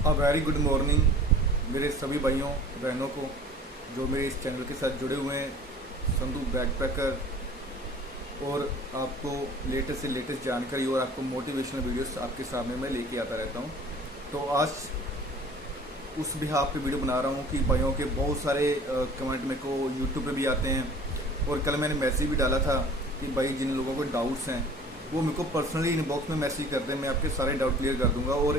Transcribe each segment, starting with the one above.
A very good morning मेरे सभी भाइयों बहनों को जो मेरे इस चैनल के साथ जुड़े हुए हैं। संधू बैकपैकर और आपको लेटेस्ट से लेटेस्ट जानकारी और आपको मोटिवेशनल वीडियोस आपके सामने मैं लेके आता रहता हूं। तो आज उस बिहाफ पे वीडियो बना रहा हूं कि भाइयों के बहुत सारे कमेंट मेरे को यूट्यूब पे भी आते हैं और कल मैंने मैसेज भी डाला था कि भाई जिन लोगों को डाउट्स हैं वो मेरे को पर्सनली इनबॉक्स में मैसेज कर दें, मैं आपके सारे डाउट क्लियर कर दूंगा। और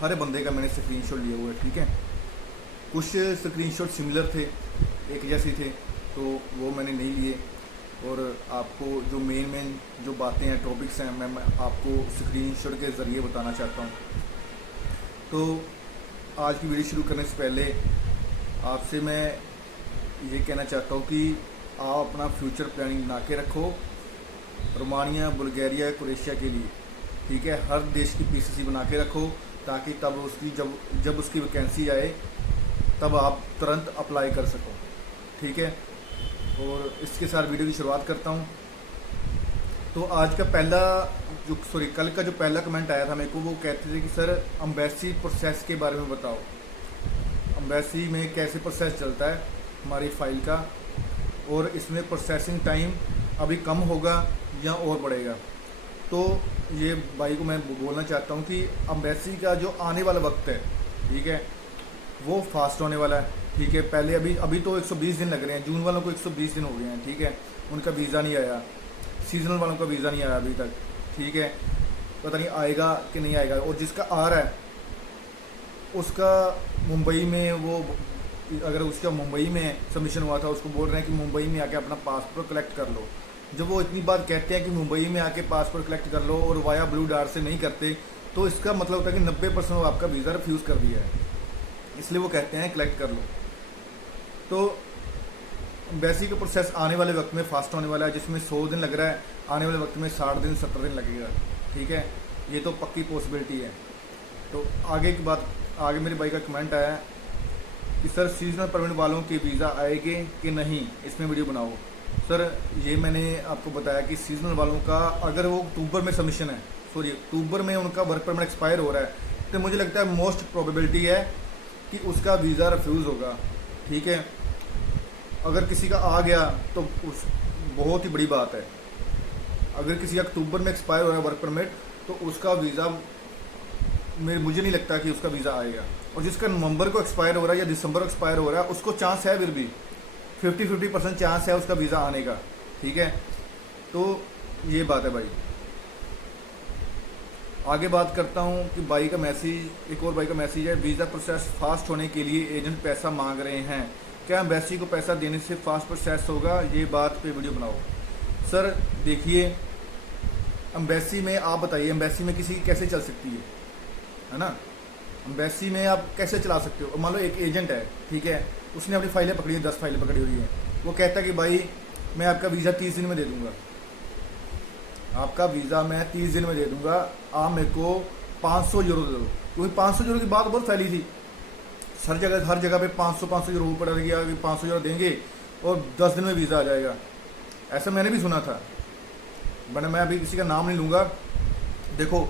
हर बंदे का मैंने स्क्रीनशॉट लिया हुआ है, ठीक है। कुछ स्क्रीनशॉट सिमिलर थे, एक जैसे थे, तो वो मैंने नहीं लिए। और आपको जो मेन जो बातें हैं, टॉपिक्स हैं, मैं आपको स्क्रीनशॉट के ज़रिए बताना चाहता हूँ। तो आज की वीडियो शुरू करने से पहले आपसे मैं ये कहना चाहता हूँ कि आप अपना फ्यूचर प्लानिंग बना के रखो रोमानिया, बुल्गारिया, क्रोएशिया के लिए, ठीक है। हर देश की पीसीसी बना के रखो ताकि तब उसकी जब उसकी वैकेंसी आए तब आप तुरंत अप्लाई कर सको, ठीक है। और इसके साथ वीडियो की शुरुआत करता हूँ। तो आज का कल का जो पहला कमेंट आया था मेरे को, वो कहते थे कि सर अम्बेसी प्रोसेस के बारे में बताओ, अम्बेसी में कैसे प्रोसेस चलता है हमारी फ़ाइल का, और इसमें प्रोसेसिंग टाइम अभी कम होगा या और बढ़ेगा। तो ये भाई को मैं बोलना चाहता हूँ कि अम्बेसी का जो आने वाला वक्त है, ठीक है, वो फास्ट होने वाला है, ठीक है। पहले अभी तो 120 दिन लग रहे हैं, जून वालों को 120 दिन हो गए हैं, ठीक है। उनका वीज़ा नहीं आया, सीजनल वालों का वीज़ा नहीं आया अभी तक, ठीक है। पता नहीं आएगा कि नहीं आएगा। और जिसका आ रहा है उसका मुंबई में, वो अगर उसका मुंबई में सबमिशन हुआ था, उसको बोल रहे हैं कि मुंबई में आके अपना पासपोर्ट कलेक्ट कर लो। जब वो इतनी बात कहते हैं कि मुंबई में आके पासपोर्ट कलेक्ट कर लो और वाया ब्लू डार्ट से नहीं करते, तो इसका मतलब होता है कि 90% आपका वीज़ा रिफ्यूज़ कर दिया है, इसलिए वो कहते हैं कलेक्ट कर लो। तो बेसिक प्रोसेस आने वाले वक्त में फास्ट होने वाला है, जिसमें 100 दिन लग रहा है, आने वाले वक्त में 60 दिन 70 दिन लगेगा, ठीक है। ये तो पक्की पॉसिबिलिटी है। तो आगे की बात, आगे मेरे भाई का कमेंट आया है कि सर सीजनल परमिट वालों के वीज़ा आएंगे कि नहीं, इसमें वीडियो बनाओ। सर ये मैंने आपको बताया कि सीजनल वालों का अगर वो अक्टूबर में सबमिशन है, अक्टूबर में उनका वर्क परमिट एक्सपायर हो रहा है, तो मुझे लगता है मोस्ट प्रोबेबिलिटी है कि उसका वीज़ा रिफ्यूज़ होगा, ठीक है। अगर किसी का आ गया तो उस बहुत ही बड़ी बात है। अगर किसी का अक्टूबर में एक्सपायर हो रहा है वर्क परमिट, तो उसका वीज़ा मुझे नहीं लगता कि उसका वीज़ा आएगा। और जिसका नवंबर को एक्सपायर हो रहा है या दिसंबर को एक्सपायर हो रहा है, उसको चांस है, फिर भी 50% चांस है उसका वीज़ा आने का, ठीक है। तो ये बात है भाई। आगे बात करता हूँ कि भाई का मैसेज, एक और भाई का मैसेज है, वीज़ा प्रोसेस फास्ट होने के लिए एजेंट पैसा मांग रहे हैं, क्या एम्बेसी को पैसा देने से फास्ट प्रोसेस होगा? ये बात पे वीडियो बनाओ। सर देखिए, एम्बेसी में आप बताइए, एम्बेसी में किसी की कैसे चल सकती है ना। एम्बेसी में आप कैसे चला सकते हो? मान लो एक एजेंट है, ठीक है, उसने अपनी फाइलें पकड़ी है, 10 फाइलें पकड़ी हुई हैं, वो कहता है कि भाई मैं आपका वीज़ा 30 दिन में दे दूंगा, आपका वीज़ा मैं 30 दिन में दे दूंगा, आप मेरे को 500 यूरो दे दो। क्योंकि 500 यूरो की बात बहुत फैली थी, हर जगह पे 500 यूरो पड़ा गया कि 500 यूरो देंगे और 10 दिन में वीज़ा आ जाएगा। ऐसा मैंने भी सुना था, बट मैं अभी किसी का नाम नहीं लूँगा। देखो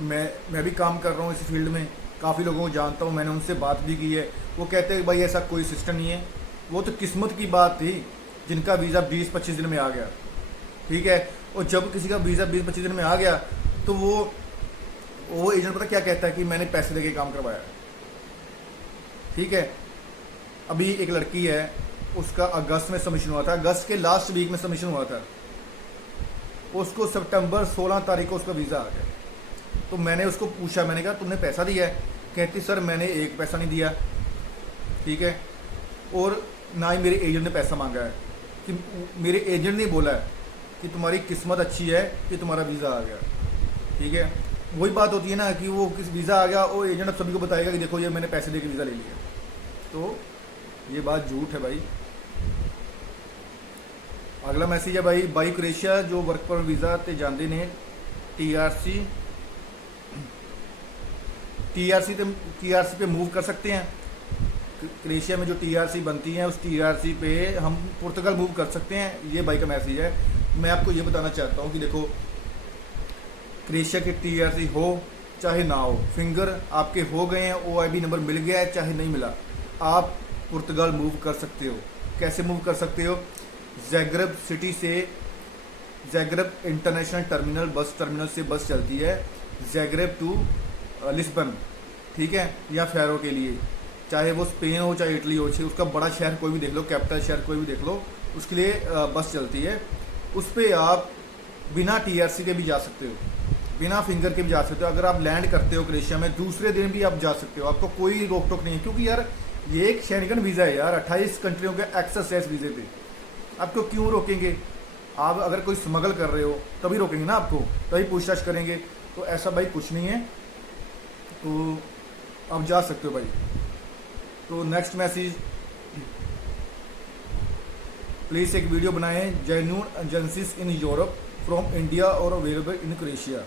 मैं भी काम कर रहा हूँ इस फील्ड में, काफ़ी लोगों को जानता हूँ, मैंने उनसे बात भी की है। वो कहते हैं भाई ऐसा कोई सिस्टम नहीं है, वो तो किस्मत की बात थी जिनका वीज़ा 20-25 दिन में आ गया, ठीक है। और जब किसी का वीज़ा 20-25 दिन में आ गया, तो वो एजेंट पता क्या कहता है कि मैंने पैसे देके काम करवाया, ठीक है। अभी एक लड़की है, उसका अगस्त में सबमिशन हुआ था, अगस्त के लास्ट वीक में सबमिशन हुआ था, उसको सितंबर 16 तारीख को उसका वीज़ा आ गया। तो मैंने उसको पूछा, मैंने कहा तुमने पैसा दिया है? कहती सर मैंने एक पैसा नहीं दिया, ठीक है, और ना ही मेरे एजेंट ने पैसा मांगा है। कि मेरे एजेंट ने बोला है कि तुम्हारी किस्मत अच्छी है कि तुम्हारा वीज़ा आ गया, ठीक है। वही बात होती है ना कि वो किस वीज़ा आ गया, और एजेंट अब सभी को बताएगा कि देखो ये मैंने पैसे दे के वीज़ा ले लिया, तो ये बात झूठ है भाई। अगला मैसेज है भाई क्रोएशिया जो वर्क पर वीज़ा ते जाते ने टीआरसी पे मूव कर सकते हैं। क्रोएशिया में जो टीआरसी बनती है, उस टीआरसी पे हम पुर्तगाल मूव कर सकते हैं। ये भाई का मैसेज है। मैं आपको ये बताना चाहता हूँ कि देखो, क्रोएशिया की टीआरसी हो चाहे ना हो, फिंगर आपके हो गए हैं, OIB नंबर मिल गया है चाहे नहीं मिला, आप पुर्तगाल मूव कर सकते हो। कैसे मूव कर सकते हो? ज़ैग्रेब सिटी से, ज़ैग्रेब इंटरनेशनल टर्मिनल, बस टर्मिनल से बस चलती है ज़ैग्रेब टू लिस्बन, ठीक है, या फेरो के लिए, चाहे वो स्पेन हो चाहे इटली हो, चाहे उसका बड़ा शहर कोई भी देख लो, कैपिटल शहर कोई भी देख लो, उसके लिए बस चलती है। उस पर आप बिना TRC के भी जा सकते हो, बिना फिंगर के भी जा सकते हो। अगर आप लैंड करते हो क्रोएशिया में, दूसरे दिन भी आप जा सकते हो, आपको कोई रोक टोक नहीं है। क्योंकि यार ये एक शेंगन वीज़ा है यार, 28 कंट्रियों के एक्सेस वीज़े पे, आपको क्यों रोकेंगे? आप अगर कोई स्मगल कर रहे हो तभी रोकेंगे ना आपको, तभी पूछताछ करेंगे। तो ऐसा भाई कुछ नहीं है, तो आप जा सकते हो भाई। तो नेक्स्ट मैसेज, प्लीज़ एक वीडियो बनाएं genuine agencies in Europe from India और अवेलेबल इन क्रोएशिया।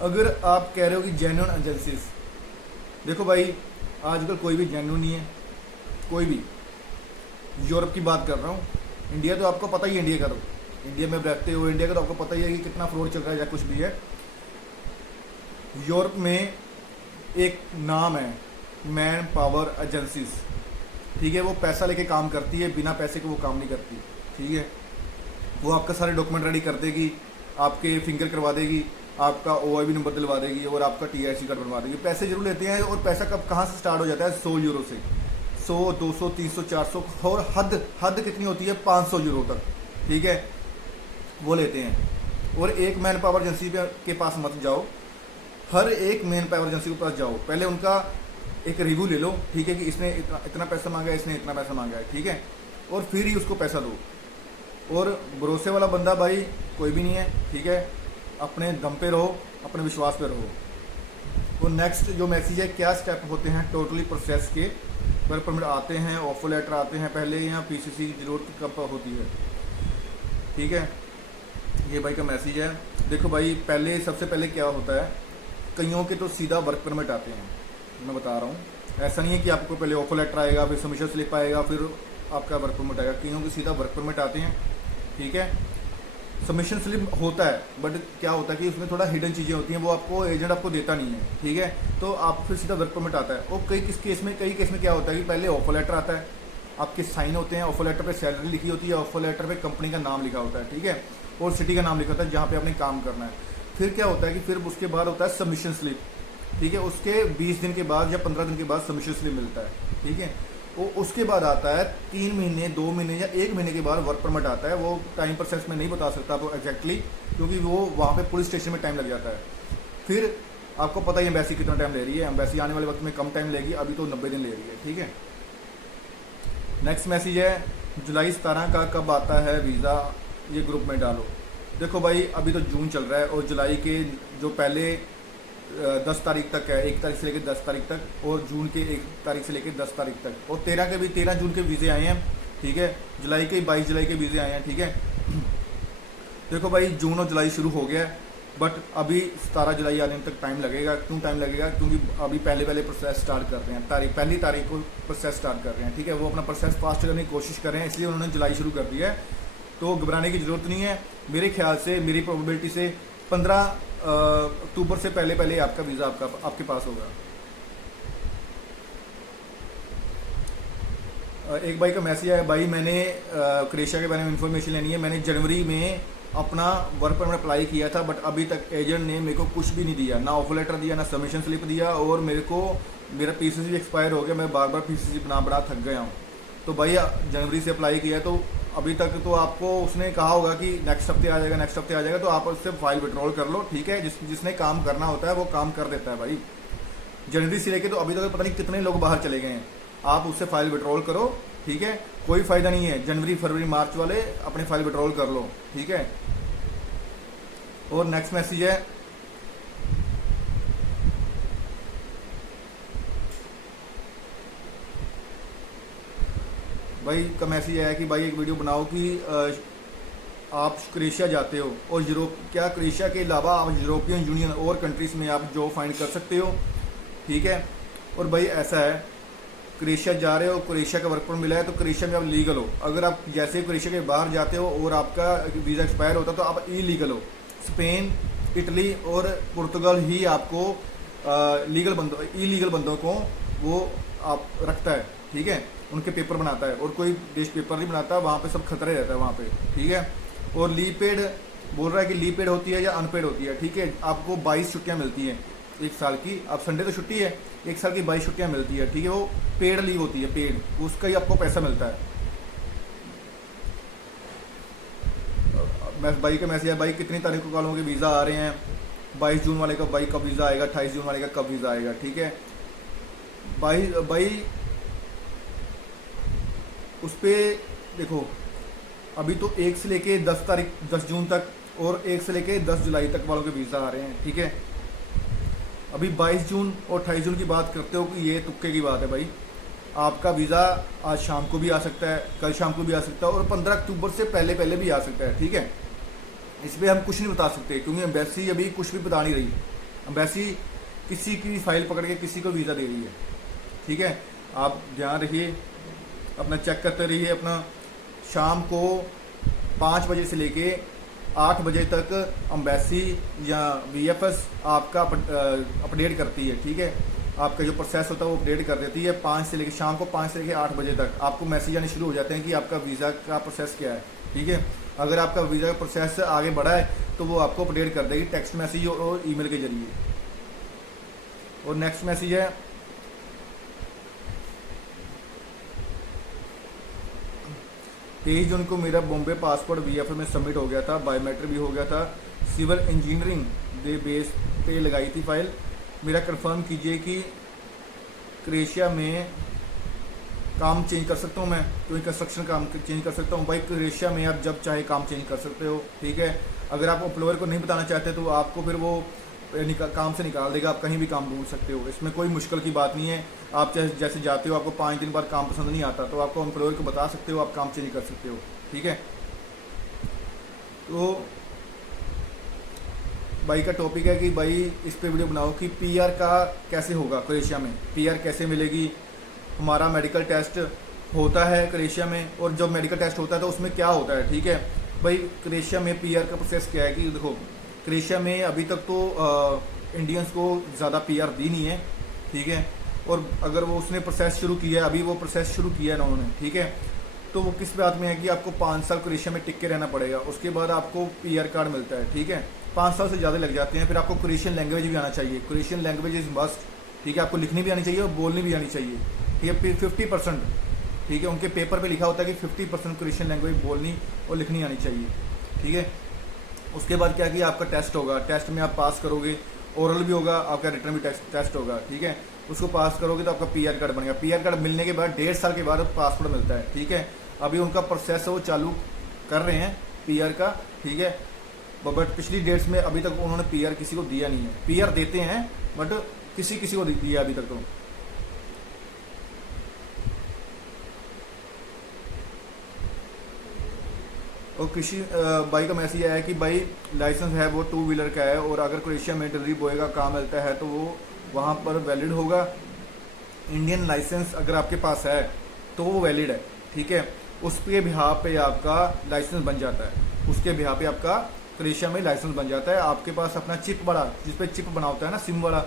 अगर आप कह रहे हो कि जेन्युइन एजेंसीज, देखो भाई आजकल कोई भी जेन्युइन नहीं है, कोई भी। यूरोप की बात कर रहा हूँ, इंडिया तो आपको पता ही है, इंडिया का तो, इंडिया में रहते हो, इंडिया का तो आपको पता ही है कि कितना फ्रॉड चल रहा है या कुछ भी है। यूरोप में एक नाम है मैन पावर एजेंसीज, ठीक है, वो पैसा लेके काम करती है, बिना पैसे के वो काम नहीं करती, ठीक है। वो आपका सारे डॉक्यूमेंट रेडी कर देगी, आपके फिंगर करवा देगी, आपका OIB नंबर दिलवा देगी और आपका TRC कार्ड बनवा देगी। पैसे जरूर लेते हैं, और पैसा कब कहाँ से स्टार्ट हो जाता है? 100 यूरो से, 100, 200, 300, 400, और हद कितनी होती है? 500 यूरो तक, ठीक है, वो लेते हैं। और एक मैन पावर एजेंसी के पास मत जाओ, हर एक मैन पावर एजेंसी के पास जाओ, पहले उनका एक रिव्यू ले लो, ठीक है, कि इसने इतना पैसा मांगा है, इसने इतना पैसा मांगा है, ठीक है, और फिर ही उसको पैसा दो। और भरोसे वाला बंदा भाई कोई भी नहीं है, ठीक है, अपने दम पे रहो, अपने विश्वास पे रहो। और नेक्स्ट जो मैसेज है, क्या स्टेप होते हैं टोटली प्रोसेस के? वर्क परमिट आते हैं, ऑफर लेटर आते हैं पहले, या PCC की जरूरत कब होती है? ठीक है, ये भाई का मैसेज है। देखो भाई, पहले सबसे पहले क्या होता है, कईयों के तो सीधा वर्क परमिट आते हैं, मैं बता रहा हूँ, ऐसा नहीं है कि आपको पहले ऑफर लेटर आएगा, फिर सबमिशन स्लिप आएगा, फिर आपका वर्क परमिट आएगा। कईयों के सीधा वर्क परमिट आते हैं, ठीक है। सबमिशन स्लिप होता है, बट क्या होता है कि उसमें थोड़ा हिडन चीज़ें होती हैं, वो आपको एजेंट आपको देता नहीं है, ठीक है, तो आप फिर सीधा वर्क परमिट आता है। और कई केस में क्या होता है कि पहले ऑफर लेटर आता है, आपके साइन होते हैं, ऑफर लेटर पे सैलरी लिखी होती है, ऑफर लेटर पे कंपनी का नाम लिखा होता है, ठीक है, और सिटी का नाम लिखा होता है जहाँ पे आपने काम करना है। फिर क्या होता है कि फिर उसके बाद होता है सबमिशन स्लिप, ठीक है, उसके 20 दिन के बाद या 15 दिन के बाद सबमिशन स्लिप मिलता है, ठीक है। वो उसके बाद आता है 3 महीने, 2 महीने या 1 महीने के बाद वर्क परमिट आता है। वो टाइम प्रोसेस में नहीं बता सकता आपको एग्जैक्टली, क्योंकि वो वहाँ पे पुलिस स्टेशन में टाइम लग जाता है। फिर आपको पता ही एम्बेसी कितना टाइम ले रही है, एम्बेसी आने वाले वक्त में कम टाइम लेगी, अभी तो 90 दिन ले रही है, ठीक है। नेक्स्ट मैसेज है, जुलाई 17 का कब आता है वीज़ा, ये ग्रुप में डालो। देखो भाई, अभी तो जून चल रहा है, और जुलाई के जो पहले 10 तारीख तक है, 1 तारीख से लेकर 10 तारीख तक, और जून के 1 तारीख से लेकर 10 तारीख तक, और 13 जून के वीज़े आए हैं, ठीक है। जुलाई के 22 जुलाई के वीज़े आए हैं, ठीक है। देखो भाई, जून और जुलाई शुरू हो गया है, बट अभी 17 जुलाई आने तक टाइम लगेगा। क्यों टाइम लगेगा? क्योंकि अभी पहले प्रोसेस स्टार्ट कर रहे हैं, पहली तारीख को प्रोसेस स्टार्ट कर रहे हैं, ठीक है। वो अपना प्रोसेस फास्ट करने की कोशिश कर रहे हैं, इसलिए उन्होंने जुलाई शुरू कर दिया है। तो घबराने की ज़रूरत नहीं है। मेरे ख्याल से, मेरी प्रोबेबिलिटी से 15 अक्टूबर से पहले आपका वीज़ा आपके पास होगा। एक भाई का मैसेज आया, भाई मैंने क्रोएशिया के बारे में इन्फॉर्मेशन लेनी है। मैंने जनवरी में अपना वर्क परमिट अप्लाई किया था, बट अभी तक एजेंट ने मेरे को कुछ भी नहीं दिया, ना ऑफर लेटर दिया, ना सबमिशन स्लिप दिया, और मेरा PCC एक्सपायर हो गया। मैं बार बार PCC बना थक गया हूँ। तो भाई जनवरी से अप्लाई किया है, तो अभी तक तो आपको उसने कहा होगा कि नेक्स्ट हफ्ते आ जाएगा, तो आप उससे फाइल विड्रॉल कर लो, ठीक है। जिसने काम करना होता है वो काम कर देता है भाई। जनवरी से लेके तो अभी तक पता नहीं कितने लोग बाहर चले गए हैं, आप उससे फाइल विड्रॉल करो, ठीक है। कोई फ़ायदा नहीं है, जनवरी फरवरी मार्च वाले अपने फाइल विड्रॉल कर लो, ठीक है। और नेक्स्ट मैसेज है, भाई का मैसेज आया कि भाई एक वीडियो बनाओ कि आप क्रोएशिया जाते हो और क्या क्रोएशिया के अलावा आप यूरोपियन यूनियन और कंट्रीज़ में आप जॉब फाइंड कर सकते हो, ठीक है। और भाई ऐसा है, क्रोएशिया जा रहे हो, क्रोएशिया का वर्क परमिट मिला है, तो क्रोएशिया में आप लीगल हो। अगर आप जैसे क्रोएशिया के बाहर जाते हो और आपका वीज़ा एक्सपायर होता है तो आप इलीगल हो। स्पेन, इटली और पुर्तगाल ही आपको लीगल बंदों इलीगल बंदों को वो आप रखता है, ठीक है, उनके पेपर बनाता है, और कोई देश पेपर नहीं बनाता, वहाँ पे सब खतरे रहता है वहाँ पे, ठीक है। और लीव पेड बोल रहा है कि लीव पेड होती है या अनपेड होती है, ठीक है। आपको 22 छुट्टियाँ मिलती हैं एक साल की, अब संडे तो छुट्टी है, एक साल की 22 छुट्टियाँ मिलती है, ठीक है। वो पेड लीव होती है, पेड, उसका ही आपको पैसा मिलता है। भाई का मैसेज है, भाई कितनी तारीख को कॉलों के वीज़ा आ रहे हैं, 22 जून वाले का भाई कब वीज़ा आएगा, 28 जून वाले का कब वीज़ा आएगा, ठीक है। भाई उस पर देखो, अभी तो 1 से लेके 10 जून तक और 1 से लेके 10 जुलाई तक वालों के वीज़ा आ रहे हैं, ठीक है। अभी 22 जून और 28 जून की बात करते हो कि ये तुक्के की बात है भाई। आपका वीज़ा आज शाम को भी आ सकता है, कल शाम को भी आ सकता है, और 15 अक्टूबर से पहले भी आ सकता है, ठीक है। इस पर हम कुछ नहीं बता सकते, क्योंकि एम्बेसी अभी कुछ भी बता नहीं रही। एम्बेसी किसी की फाइल पकड़ के किसी को वीज़ा दे रही है, ठीक है। आप ध्यान रखिए, अपना चेक करते रहिए अपना। शाम को 5 बजे से लेके 8 बजे तक एम्बेसी या VFS आपका अपडेट करती है, ठीक है। आपका जो प्रोसेस होता है वो अपडेट कर देती है। 5 से लेके शाम को 5 से लेके 8 बजे तक आपको मैसेज आने शुरू हो जाते हैं कि आपका वीज़ा का प्रोसेस क्या है, ठीक है। अगर आपका वीज़ा का प्रोसेस आगे बढ़ा है तो वो आपको अपडेट कर देगी टेक्स्ट मैसेज और ईमेल के जरिए। और नेक्स्ट मैसेज है, 23 जून को मेरा बॉम्बे पासपोर्ट VFS में सबमिट हो गया था, बायोमेट्रिक भी हो गया था, सिविल इंजीनियरिंग के बेस पे लगाई थी फाइल। मेरा कंफर्म कीजिए कि क्रोएशिया में काम चेंज कर सकता हूँ मैं, क्योंकि कंस्ट्रक्शन काम चेंज कर सकता हूँ। भाई क्रोएशिया में आप जब चाहे काम चेंज कर सकते हो, ठीक है। अगर आप एम्प्लॉयर को नहीं बताना चाहते तो आपको फिर वो काम से निकाल देगा, आप कहीं भी काम ढूंढ सकते हो, इसमें कोई मुश्किल की बात नहीं है। आप जैसे जाते हो, आपको 5 दिन बाद काम पसंद नहीं आता तो आपको एम्प्लॉयर को बता सकते हो, आप काम चेंज कर सकते हो, ठीक है। तो भाई का टॉपिक है कि भाई इस पे वीडियो बनाओ कि PR का कैसे होगा क्रोएशिया में, PR कैसे मिलेगी। हमारा मेडिकल टेस्ट होता है क्रोएशिया में, और जब मेडिकल टेस्ट होता है तो उसमें क्या होता है, ठीक है। भाई क्रोएशिया में PR का प्रोसेस क्या है कि देखो, क्रोएशिया में अभी तक तो इंडियंस को ज़्यादा PR दी नहीं है, ठीक है। और अगर वो उसने प्रोसेस शुरू किया है, अभी वो प्रोसेस शुरू किया है उन्होंने, ठीक है, तो वो किस बात में है कि आपको 5 साल क्रोएशिया में टिक के रहना पड़ेगा, उसके बाद आपको PR कार्ड मिलता है, ठीक है। 5 साल से ज़्यादा लग जाते हैं। फिर आपको क्रोएशियन लैंग्वेज भी आना चाहिए, क्रोएशियन लैंग्वेज इज़ मस्ट, ठीक है। आपको लिखनी भी आनी चाहिए और बोलनी भी आनी चाहिए, ठीक है। 50%, ठीक है, उनके पेपर पे लिखा होता है कि 50% क्रोएशियन लैंग्वेज बोलनी और लिखनी आनी चाहिए, ठीक है। उसके बाद क्या कि आपका टेस्ट होगा, टेस्ट में आप पास करोगे, ओरल भी होगा, आपका रिटर्न भी टेस्ट होगा, ठीक है। उसको पास करोगे तो आपका PR कार्ड बनेगा। PR कार्ड मिलने के बाद 1.5 साल के बाद पासपोर्ट मिलता है, ठीक है। अभी उनका प्रोसेस वो चालू कर रहे हैं PR का, ठीक है। बट पिछली डेट्स में अभी तक उन्होंने PR किसी को दिया नहीं है। PR देते हैं बट किसी को दिया अभी तक तो। और कृषि भाई का मैसेज आया कि भाई लाइसेंस है वो 2 व्हीलर का है, और अगर क्रोएशिया में डिलीवरी बॉय का काम मिलता है तो वो वहाँ पर वैलिड होगा। इंडियन लाइसेंस अगर आपके पास है तो वो वैलिड है, ठीक है। उसके बिहार पे आपका लाइसेंस बन जाता है, उसके बिहार पे आपका क्रोएशिया में लाइसेंस बन जाता है। आपके पास अपना चिप वाला, जिस पे चिप बना होता है ना, सिम वाला,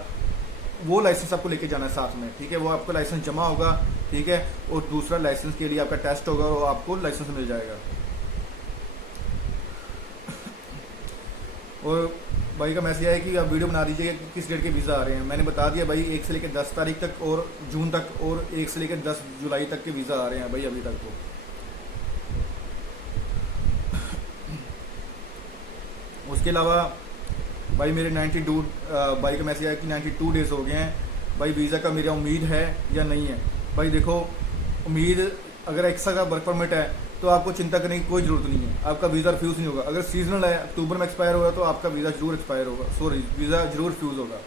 वो लाइसेंस आपको लेके जाना है साथ में, ठीक है। वो आपका लाइसेंस जमा होगा, ठीक है, और दूसरा लाइसेंस के लिए आपका टेस्ट होगा और आपको लाइसेंस मिल जाएगा। और भाई का मैसेज है कि आप वीडियो बना दीजिएगा कि किस डेट के वीज़ा आ रहे हैं। मैंने बता दिया भाई, 1 से लेकर 10 तारीख तक और जून तक, और 1 से लेकर 10 जुलाई तक के वीज़ा आ रहे हैं भाई अभी तक तो। उसके अलावा भाई मेरे 92 भाई का मैसेज है कि 92 डेज़ हो गए हैं भाई, वीज़ा का मेरा उम्मीद है या नहीं है। भाई देखो, उम्मीद अगर एक्स्ट्रा का वर्क परमिट है तो आपको चिंता करने की कोई ज़रूरत नहीं है, आपका वीज़ा रिफ्यूज़ नहीं होगा। अगर सीजनल है, अक्टूबर में एक्सपायर होगा तो आपका वीज़ा जरूर एक्सपायर होगा, सॉरी वीज़ा जरूर रिफ्यूज़ होगा।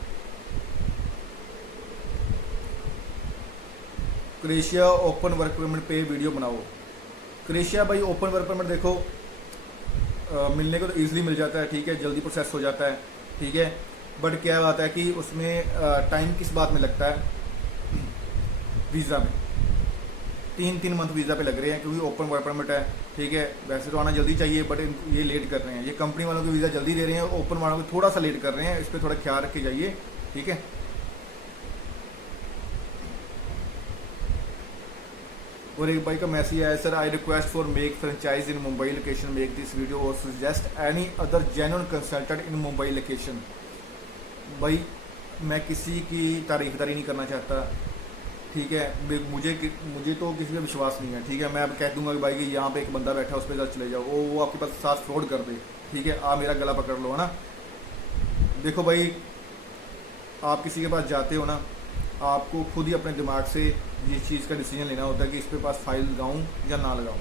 क्रोएशिया ओपन वर्क परमिट पे वीडियो बनाओ। क्रोएशिया भाई ओपन वर्क परमिट देखो, मिलने को तो ईजिली मिल जाता है, ठीक है, जल्दी प्रोसेस हो जाता है, ठीक है। बट क्या बात है कि उसमें टाइम किस बात में लगता है, वीज़ा में 3 मंथ वीज़ा पे लग रहे हैं, क्योंकि ओपन वर्क परमिट है, ठीक है, वैसे तो आना जल्दी चाहिए बट ये लेट कर रहे हैं। ये कंपनी वालों को वीज़ा जल्दी दे रहे हैं, ओपन वालों को थोड़ा सा लेट कर रहे हैं। इस पर थोड़ा ख्याल रख के जाइए, ठीक है। और एक भाई का मैसेज आया, sir I request for make franchise in Mumbai location, make this video और suggest any other genuine consultant in Mumbai location. भाई मैं किसी की तारीफदारी नहीं करना चाहता, ठीक है। मुझे तो किसी पे विश्वास नहीं है, ठीक है। मैं अब कह दूंगा कि भाई कि यहाँ पे एक बंदा बैठा है उस पर चले जाओ, वो आपके पास साथ फ्रॉड कर दे, ठीक है। आप मेरा गला पकड़ लो, है ना। देखो भाई, आप किसी के पास जाते हो ना, आपको खुद ही अपने दिमाग से ये चीज़ का डिसीजन लेना होता है कि इस पे पास फाइल लगाऊं या ना लगाऊं,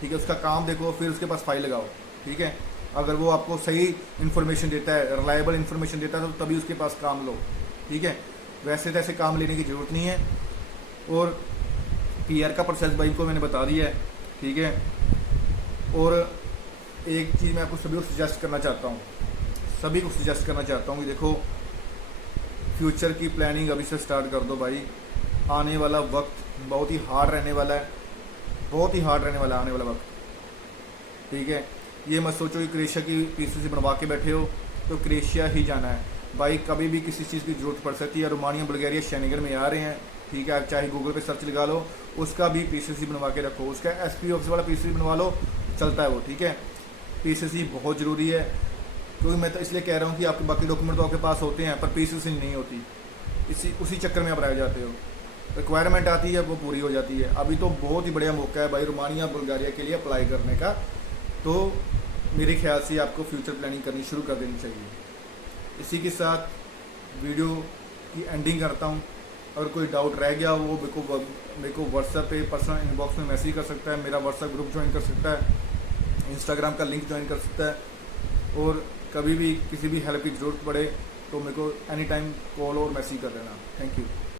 ठीक है। उसका काम देखो, फिर उसके पास फाइल लगाओ, ठीक है। अगर वो आपको सही इन्फॉर्मेशन देता है, रिलायबल इन्फॉर्मेशन देता है, तो तभी उसके पास काम लो, ठीक है। वैसे तैसे काम लेने की ज़रूरत नहीं है। और PR का प्रोसेस भाई को मैंने बता दिया है, ठीक है। और एक चीज़ मैं आपको सभी को सजेस्ट करना चाहता हूँ, कि देखो, फ्यूचर की प्लानिंग अभी से स्टार्ट कर दो भाई। आने वाला वक्त बहुत ही हार्ड रहने वाला है, आने वाला वक्त, ठीक है। ये मत सोचो कि क्रोएशिया की PCC बनवा के बैठे हो तो क्रोएशिया ही जाना है भाई। कभी भी किसी चीज़ की ज़रूरत पड़ सकती है। रोमानिया, बुल्गारिया, शेंगन में आ रहे हैं, ठीक है। आप चाहे गूगल पे सर्च लगा लो, उसका भी PCC बनवा के रखो। उसका SP ऑफिस वाला PCC बनवा लो, चलता है वो, ठीक है। PCC बहुत ज़रूरी है, क्योंकि मैं तो इसलिए कह रहा हूँ कि आपके बाकी डॉक्यूमेंट तो आपके पास होते हैं, पर PCC नहीं होती। उसी चक्कर में आप रह जाते हो। रिक्वायरमेंट आती है, वो पूरी हो जाती है। अभी तो बहुत ही बढ़िया मौका है भाई रोमानिया, बुल्गारिया के लिए अप्लाई करने का। तो मेरे ख्याल से आपको फ्यूचर प्लानिंग करनी शुरू कर देनी चाहिए। इसी के साथ वीडियो की एंडिंग करता हूँ। अगर कोई डाउट रह गया वो मेरे को व्हाट्सएप पे पर्सनल इनबॉक्स में मैसेज कर सकता है, मेरा व्हाट्सएप ग्रुप ज्वाइन कर सकता है, इंस्टाग्राम का लिंक ज्वाइन कर सकता है। और कभी भी किसी भी हेल्प की ज़रूरत पड़े तो मेरे को एनी टाइम कॉल और मैसेज कर देना। Thank you.